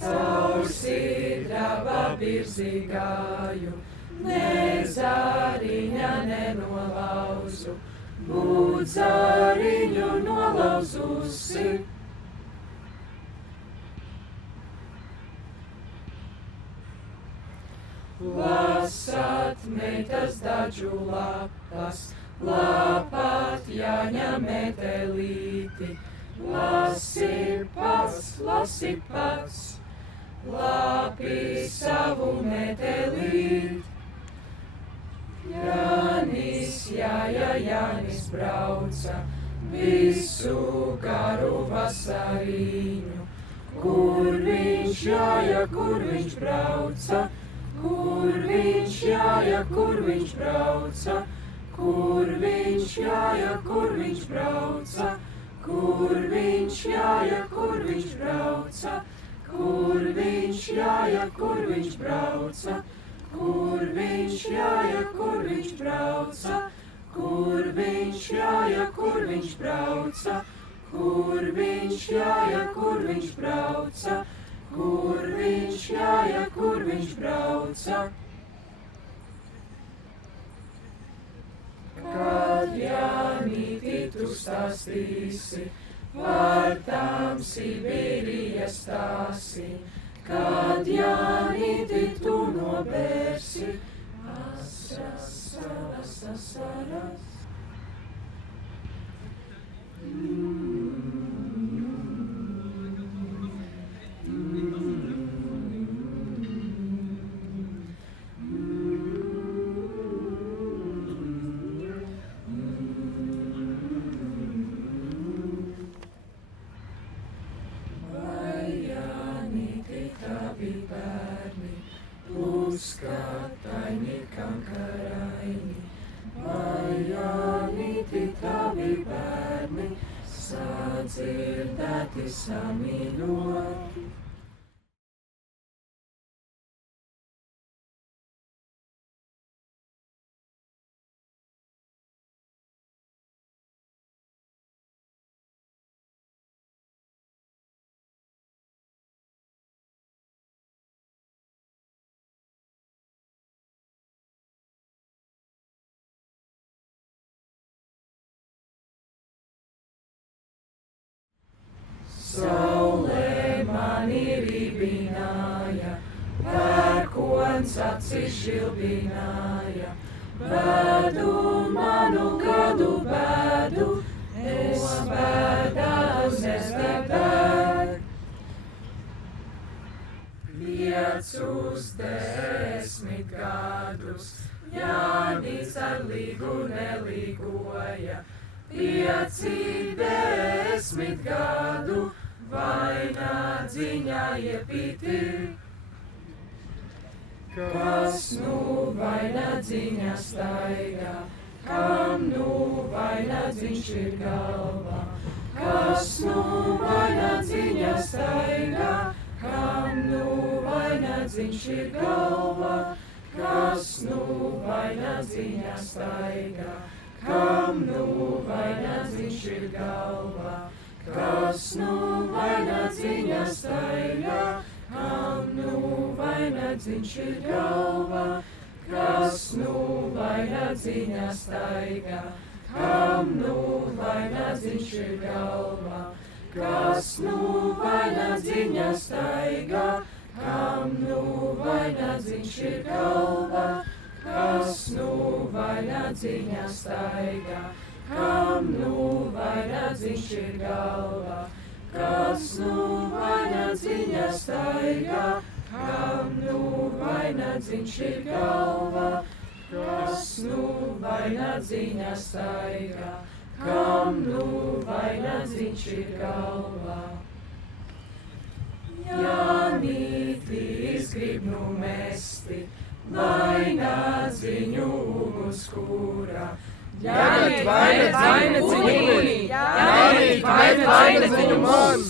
caur sidraba virzi gāju, ne zariņa nenolauzu, būt zariņu nolauzusi. Lasāt meitas dažu lapas, lapāt jāņem metelīti. Lasi pats, lapi savu metelīt. Jānis brauca visu garu vasariņu. Kur viņš jāja, kur viņš brauca? Kur viņš jāja, kur viņš brauca? Kur viņš jāja, kur viņš brauca? Kur viņš jāja, kur viņš brauca? Kur viņš jāja, kur viņš brauca? Kur viņš jāja, kur viņš brauca? Kur viņš jāja, kur viņš brauca? Kur viņš jāja, kur viņš brauca? Kur viņš jāja, kur viņš brauca? Kad Jānīti tu stāstīsi, par tām Sibīrijas stāsi, kad Jānīti tu nobērsi, asras, savas asaras. Skataini kankaraini, vai Jānīti tavi bērni, sadzirdēti samīļoti. Saulē mani ribināja, pērkons acis žilbināja, bēdu manu gadu bēdu, es bēdās nebēg. 5, 10 gadus Jānis ar līgu nelīgoja, 5, 10 gadu vainagdziņā iepīti. Kas nu vainagdziņā staigā, kam nu vainagdziņš ir galvā? Kas nu vainagdziņā staigā, kam nu vainagdziņš ir galvā? Kas nu vainagdziņā staigā, kam nu vainagdziņš ir galvā? Kas nu vainagdziņā staigā, kam nu vainagdziņš ir galvā? Kas nu vainagdziņā staigā, kam nu vainagdziņš ir galvā? Kas nu vainagdziņā staigā, kam nu vainagdziņš ir galvā? Kas nu vainagdziņā staigā, kam nu vainagdziņš ir galvā? Kas nu vainagdziņā staigā, kam nu vainagdziņš ir galvā? Kas nu vainagdziņā staigā, kam nu vainagdziņš ir galvā? Jānītis grib nu mesti vainagdziņu ugunskura. Jānīt vainagdziņu mums!